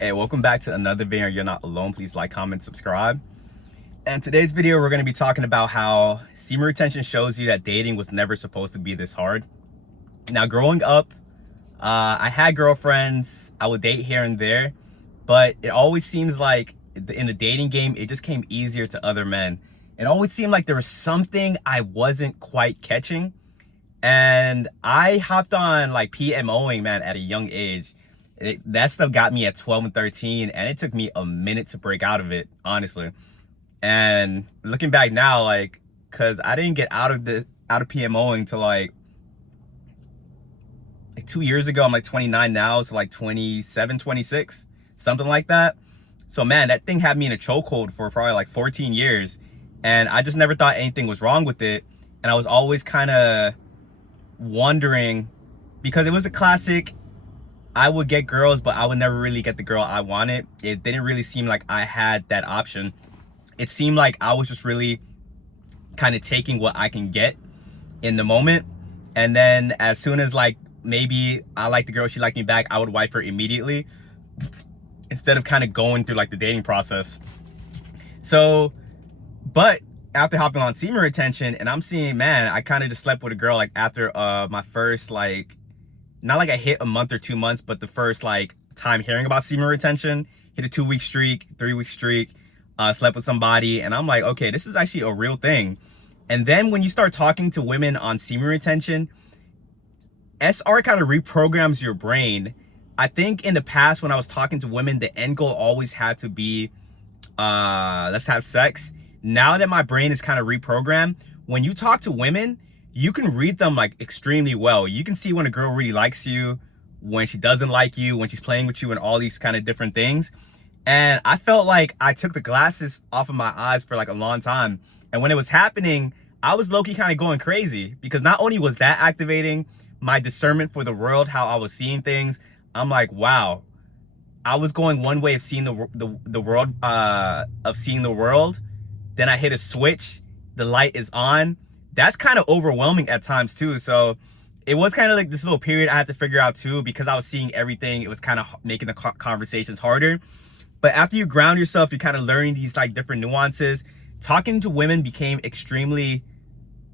Hey, welcome back to another video. You're not alone. Please like, comment, subscribe. And today's video, we're going to be talking about how semen retention shows you that dating was never supposed to be this hard. Now, growing up, I had girlfriends. I would date here and there, but it always seems like in the dating game, it just came easier to other men. It always seemed like there was something I wasn't quite catching. And I hopped on like PMOing, man, at a young age. That stuff got me at 12 and 13, and it took me a minute to break out of it, honestly. And looking back now, like, cause I didn't get out of PMOing till like 2 years ago. I'm like 29 now, so like 27, 26, something like that. So man, that thing had me in a chokehold for probably like 14 years, and I just never thought anything was wrong with it. And I was always kind of wondering, because it was a classic, I would get girls, but I would never really get the girl I wanted. It didn't really seem like I had that option. It seemed like I was just really kind of taking what I can get in the moment. And then as soon as like maybe I liked the girl, she liked me back, I would wife her immediately instead of kind of going through like the dating process. So, but after hopping on semen retention, and I'm seeing, man, I kind of just slept with a girl like after my first, like, not like I hit a month or 2 months, but the first like time hearing about semen retention, hit a 2-week streak, 3-week streak, slept with somebody, and I'm like, okay, this is actually a real thing. And then when you start talking to women on semen retention, SR kind of reprograms your brain. I think in the past when I was talking to women, the end goal always had to be, let's have sex. Now that my brain is kind of reprogrammed, when you talk to women, you can read them like extremely well. You can see when a girl really likes you, when she doesn't like you, when she's playing with you, and all these kind of different things. And I felt like I took the glasses off of my eyes for like a long time. And when it was happening, I was low-key kind of going crazy, because not only was that activating my discernment for the world, how I was seeing things, I'm like, wow, I was going one way of seeing the world, seeing the world. Then I hit a switch, the light is on. That's kind of overwhelming at times too. So it was kind of like this little period I had to figure out too, because I was seeing everything. It was kind of making the conversations harder. But after you ground yourself, you're kind of learning these like different nuances. Talking to women became extremely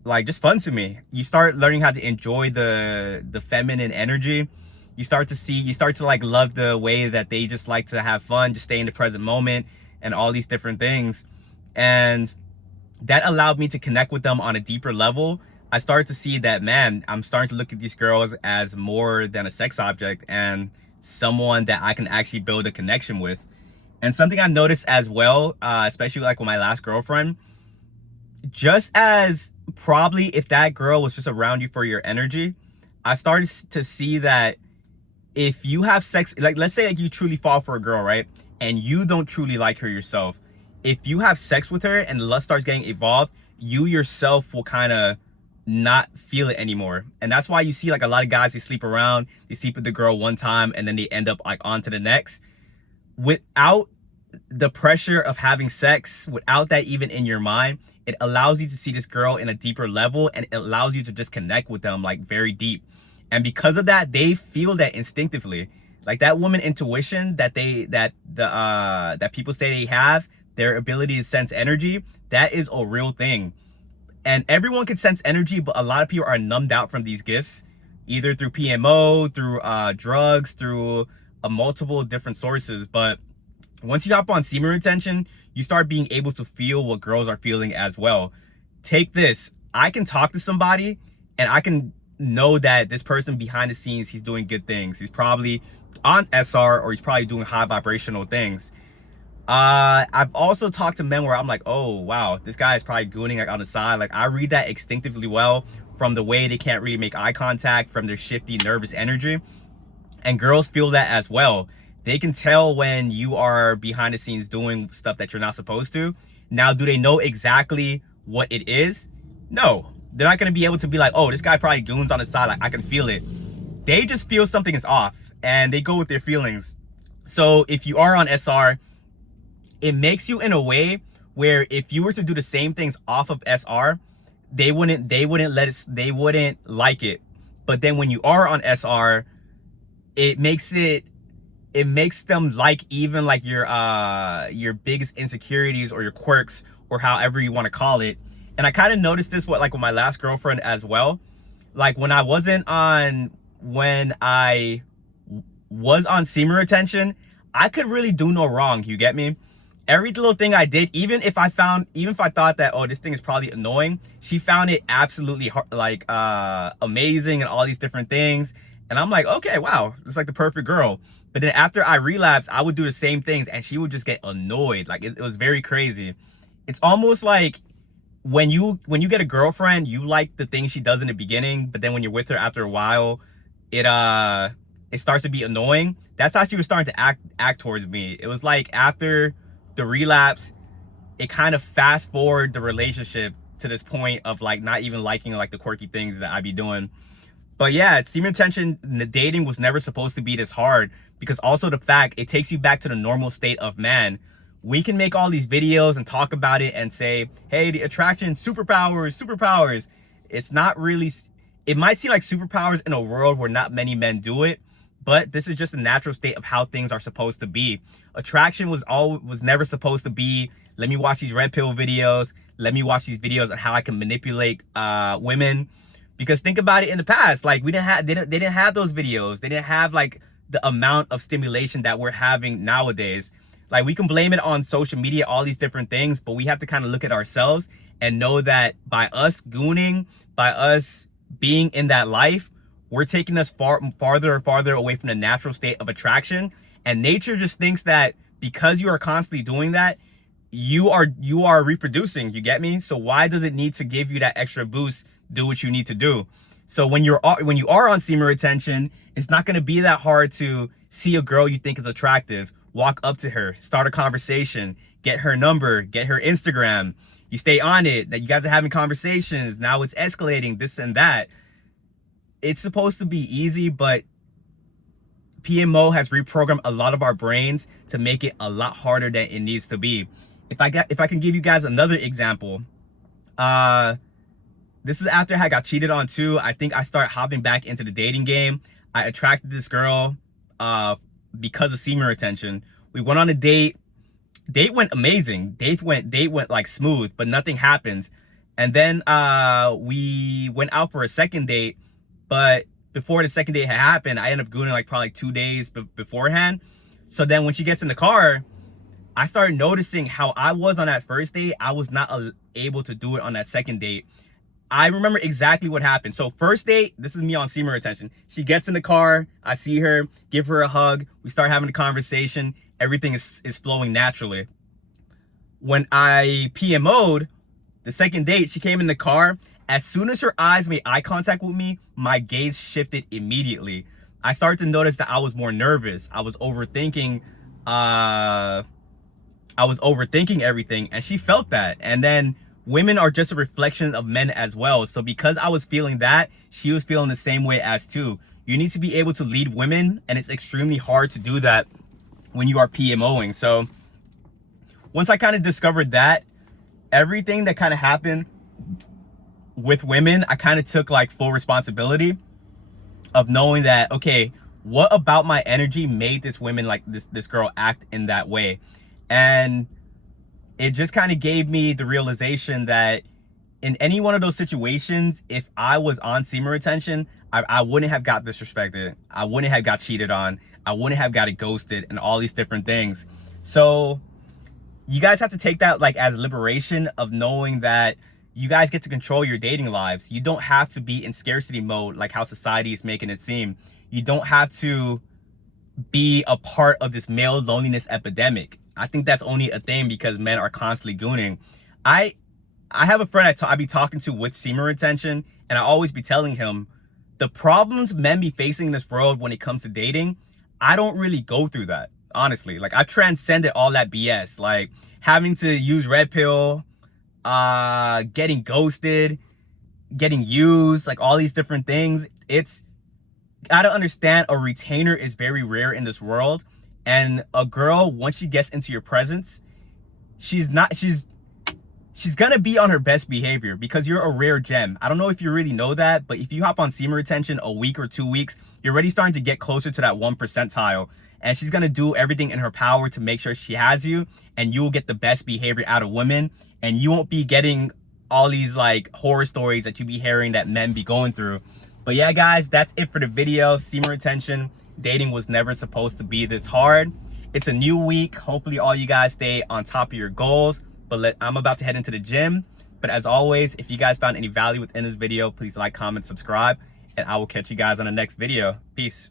like just fun to me. You start learning how to enjoy the feminine energy. You start to like love the way that they just like to have fun, just stay in the present moment, and all these different things. And that allowed me to connect with them on a deeper level. I started to see that, man, I'm starting to look at these girls as more than a sex object and someone that I can actually build a connection with. And something I noticed as well, especially like with my last girlfriend, just as probably if that girl was just around you for your energy, I started to see that if you have sex, like let's say like you truly fall for a girl, right? And you don't truly like her yourself. If you have sex with her and the lust starts getting evolved, you yourself will kind of not feel it anymore. And that's why you see like a lot of guys, they sleep around, they sleep with the girl one time, and then they end up like on to the next. Without the pressure of having sex, without that even in your mind, it allows you to see this girl in a deeper level, and it allows you to just connect with them like very deep. And because of that, they feel that instinctively. Like that woman intuition that that people say they have, their ability to sense energy, that is a real thing. And everyone can sense energy, but a lot of people are numbed out from these gifts, either through PMO, through drugs, through multiple different sources. But once you hop on semen retention, you start being able to feel what girls are feeling as well. Take this, I can talk to somebody and I can know that this person behind the scenes, he's doing good things. He's probably on SR, or he's probably doing high vibrational things. I've also talked to men where I'm like, oh wow, this guy is probably gooning like on the side. Like I read that instinctively well from the way they can't really make eye contact, from their shifty nervous energy. And girls feel that as well. They can tell when you are behind the scenes doing stuff that you're not supposed to. Now, do they know exactly what it is? No, they're not going to be able to be like, oh, this guy probably goons on the side, like I can feel it. They just feel something is off, and they go with their feelings. So if you are on SR, it makes you in a way where if you were to do the same things off of SR, they wouldn't like it. But then when you are on SR, it makes it it makes them like even like your biggest insecurities or your quirks or however you want to call it. And I kind of noticed this with my last girlfriend as well. Like when I was on semen retention, I could really do no wrong, you get me? Every little thing I did, even if I thought that, oh, this thing is probably annoying, she found it absolutely amazing and all these different things. And I'm like, okay, wow, it's like the perfect girl. But then after I relapsed, I would do the same things and she would just get annoyed. Like it was very crazy. It's almost like when you get a girlfriend, you like the things she does in the beginning, but then when you're with her after a while, it starts to be annoying. That's how she was starting to act towards me. It was like after the relapse, it kind of fast forward the relationship to this point of like not even liking like the quirky things that I be doing. But yeah, semen retention, the dating was never supposed to be this hard, because also the fact it takes you back to the normal state of man. We can make all these videos and talk about it and say, hey, the attraction, superpowers. It's not really, it might seem like superpowers in a world where not many men do it, but this is just a natural state of how things are supposed to be. Attraction was never supposed to be, let me watch these red pill videos, let me watch these videos on how I can manipulate women. Because think about it, in the past, like they didn't have those videos. They didn't have like the amount of stimulation that we're having nowadays. Like we can blame it on social media, all these different things, but we have to kind of look at ourselves and know that by us gooning, by us being in that life, we're taking us farther and farther away from the natural state of attraction. And nature just thinks that because you are constantly doing that, you are reproducing, you get me? So why does it need to give you that extra boost? Do what you need to do. So when you are on semen retention, it's not going to be that hard to see a girl you think is attractive, walk up to her, start a conversation, get her number, get her Instagram. You stay on it, that you guys are having conversations. Now it's escalating, this and that. It's supposed to be easy, but PMO has reprogrammed a lot of our brains to make it a lot harder than it needs to be. If I can give you guys another example, this is after I got cheated on too. I think I started hopping back into the dating game. I attracted this girl because of semen retention. We went on a date. Date went amazing. Date went like smooth, but nothing happened. And then we went out for a second date, but before the second date had happened, I ended up gooning like probably 2 days beforehand. So then when she gets in the car, I started noticing how I was on that first date. I was not able to do it on that second date. I remember exactly what happened. So first date, this is me on semen retention. She gets in the car, I see her, give her a hug, we start having a conversation, everything is flowing naturally. When I PMO'd, the second date, she came in the car. As soon as her eyes made eye contact with me, my gaze shifted immediately. I started to notice that I was more nervous. I was overthinking everything, and she felt that. And then women are just a reflection of men as well. So because I was feeling that, she was feeling the same way as too. You need to be able to lead women, and it's extremely hard to do that when you are PMOing. So once I kind of discovered that, everything that kind of happened with women, I kind of took like full responsibility of knowing that, okay, what about my energy made this girl act in that way? And it just kind of gave me the realization that in any one of those situations, if I was on semen retention, I wouldn't have got disrespected. I wouldn't have got cheated on. I wouldn't have got ghosted and all these different things. So you guys have to take that like as liberation of knowing that you guys get to control your dating lives. You don't have to be in scarcity mode like how society is making it seem. You don't have to be a part of this male loneliness epidemic. I think that's only a thing because men are constantly gooning. I have a friend I be talking to with semen retention, and I always be telling him the problems men be facing in this world when it comes to dating, I don't really go through that, honestly. Like I transcended all that BS, like having to use red pill, getting ghosted, getting used, like all these different things. It's gotta understand a retainer is very rare in this world. And a girl, once she gets into your presence, she's gonna be on her best behavior because you're a rare gem. I don't know if you really know that, but if you hop on semen retention a week or 2 weeks, you're already starting to get closer to that 1 percentile. and she's gonna do everything in her power to make sure she has you, and you will get the best behavior out of women, and you won't be getting all these like horror stories that you be hearing that men be going through. But yeah, guys, that's it for the video. Semen retention, dating was never supposed to be this hard. It's a new week. Hopefully all you guys stay on top of your goals. But I'm about to head into the gym. But as always, if you guys found any value within this video, please like, comment, subscribe, and I will catch you guys on the next video. Peace.